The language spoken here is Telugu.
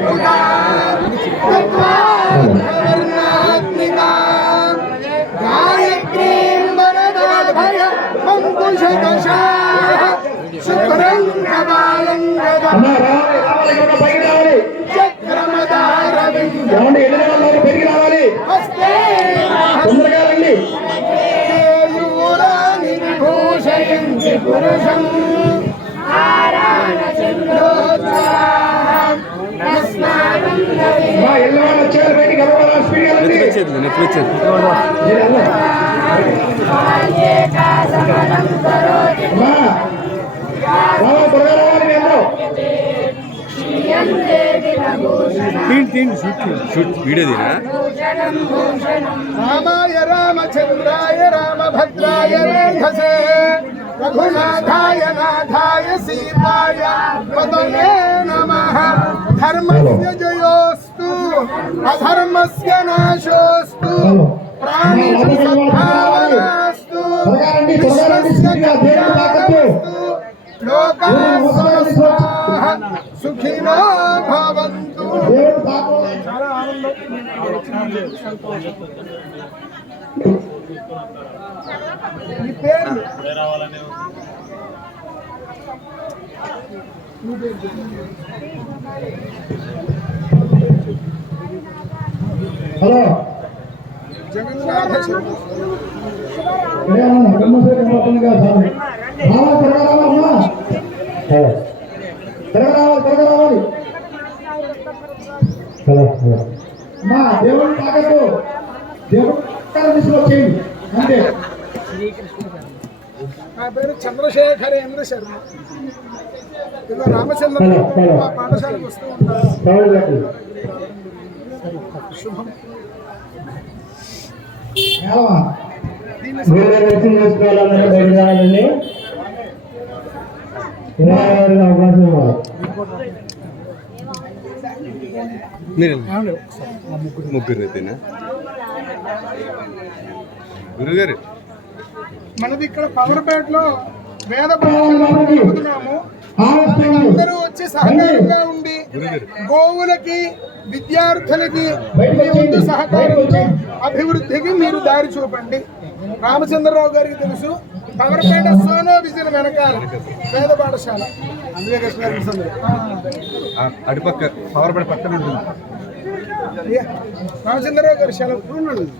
ముకుటా ఎన్ని పెరిగి రావాలి తొందరగా రండి. పురుషం మా ఇళ్ళ వాళ్ళు వచ్చారు బయటికి ఎవరు మీరు వెళ్ళండి. తీరా రామాయ రామచంద్రాయ రామభద్రాయ వేధసే రఘునాథాయ నాథాయ సీతాయ. పదమే నమః. ధర్మస్య స్పీడ్గా దేవుడు తాకట్టు. లోకా సమస్తాః సుఖినో భవంతు. దేవుడు తాకట్టు. చాలా ఆనందం. ఈ పేర్లు. Hello Jagannath hello. హలో అమ్మా దేవుడిని తాకట్టు. దేవుడు దిశలో చేయండి అంతే. నా పేరు చంద్రశేఖరేంద్ర శర్మ. ఇదిగో రామచంద్ర హలో, హలో. మా పాఠశాలకు వస్తూ ఉంటారు. అవకాశం ముగ్గురు అయితేనా గురుగారు. మనది ఇక్కడ పవర్పేటలో వేద పాఠశాల జరుగుతున్నాము అందరూ వచ్చి సహకారంగా ఉండి గోవులకి విద్యార్థులకి మీ వంతు సహకారంతో అభివృద్ధికి మీరు దారి చూపండి. రామచంద్రరావు గారికి తెలుసు పవర్పేట సోనో విజన్ వెనకాల వేద పాఠశాల. అందుకే కృష్ణ ఆ అటుపక్క పవర్ పడి పక్కన ఉంటుంది. రామచంద్రరావు గారి సెలవు